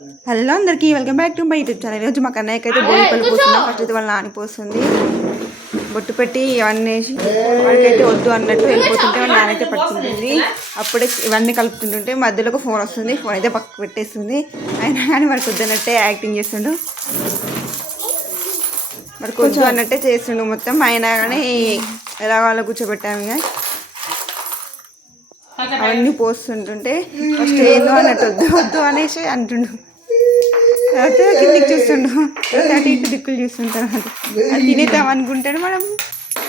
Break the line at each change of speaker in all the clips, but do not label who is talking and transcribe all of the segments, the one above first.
Hello అందరికీ welcome back to my YouTube channel. ఈరోజు మా కన్నయ్యకి అయితే బోలిపల్లి పోస్తున్నాం ఫస్ట్ అయితే వాళ్ళ నాని పోస్తుంది బొట్టు పెట్టి ఇవన్నీ వేసి వాడికైతే వద్దు అన్నట్టు వెళ్ళిపోతుంటే వాళ్ళ నాన్న అయితే పట్టుకుంటుంది. అప్పుడే ఇవన్నీ కలుపుతుంటుంటే మధ్యలో ఒక ఫోన్ వస్తుంది. ఫోన్ అయితే పక్కకు పెట్టేస్తుంది. అయినా కానీ వాడికి వద్దన్నట్టే యాక్టింగ్ చేస్తుండు. మరి కొంచెం అన్నట్టే చేస్తుండు మొత్తం. అయినా కానీ ఎలా వాళ్ళ కూర్చోబెట్టాము ఇక. అవన్నీ పోస్తుంటుంటే ఫస్ట్ ఏందో అన్నట్టు వద్దు వద్దు అనేసి అంటుండు. తర్వాత కిందికి చూస్తుండు. అటు ఇటు దిక్కులు చూస్తుంటాడు. అది తినేద్దాం అనుకుంటాడు మనం.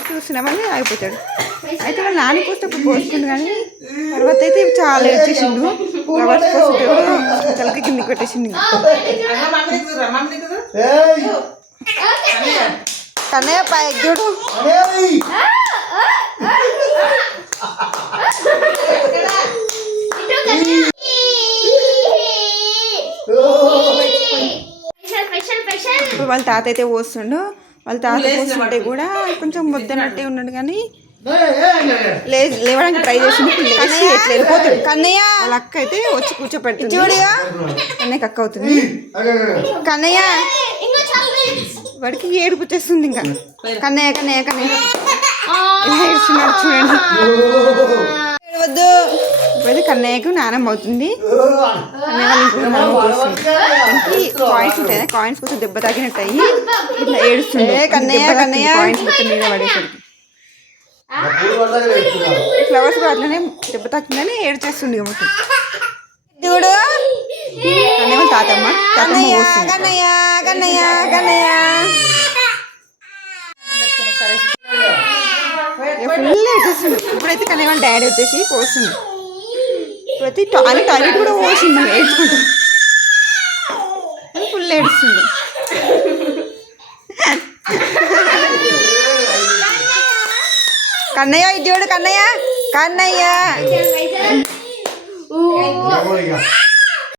చూస్తున్నామని ఆగిపోతాడు. అయితే వాళ్ళ నాన్న పోసేటప్పుడు పోస్తుండు కానీ తర్వాత అయితే చాలా ఏడ్చేసిండు ఫ్లవర్స్ పోస్తుంటే కూడా తలకి కిందికి పెట్టేసిండు ఇంకా. కన్నయ్య పైకి చూడు. ఇప్పుడు వాళ్ళ తాత అయితే పోస్తుండు. వాళ్ళ తాత పోస్తుంటే కూడా కొంచెం ముద్దనట్టే ఉన్నాడు కానీ లే లేవడానికి ట్రై చేసింది లేచి ఎట్లా వెళ్ళిపోతాడు? కన్నయ్య? వాళ్ళ అక్క అయితే వచ్చి కూర్చోపెడుతుంది. చూడిగా. కన్నయ్యకి అక్క అవుతుంది. కన్నయ్య? వాడికి ఏడుపు వచ్చేస్తుంది ఇంకా. కన్నయ్య కన్నయ్య కన్నయ్య. ఏడుస్తున్నాడు చూడండి. ఇప్పుడైతే కన్నయ్యకు నానమ్మ అవుతుంది. కన్నయ్య కాయిన్స్ ఉంటాయి? కాయిన్స్ కొంచెం దెబ్బ తాకినట్టు అయ్యి ఇట్లా ఏడుస్తుంది కన్నయ్య కన్నయ్య. కాయిన్స్ మొత్తం మీద పడేసరికి. ఫ్లవర్స్ కూడా అట్లనే దెబ్బ తాకిందని ఏడ్చేస్తుంది ఇక మొత్తం. చూడు. కన్నయ్య తాతమ్మ. తాతమ్మ పోస్తుంది కన్నయ్య కన్నయ్య కన్నయ్య. ఏడ్చేస్తుంది ఇప్పుడైతే వాళ్ళ డాడీ వచ్చేసి పోస్తుంది ఇప్పుడైతే టాయిలెట్ టాయిలెట్ కూడా పోసింది. మనం ఏడ్చుకుంటూ ఫుల్ ఏడుస్తుంది. కన్నయ్య ఇది చూడు కన్నయ్య. కన్నయ్య.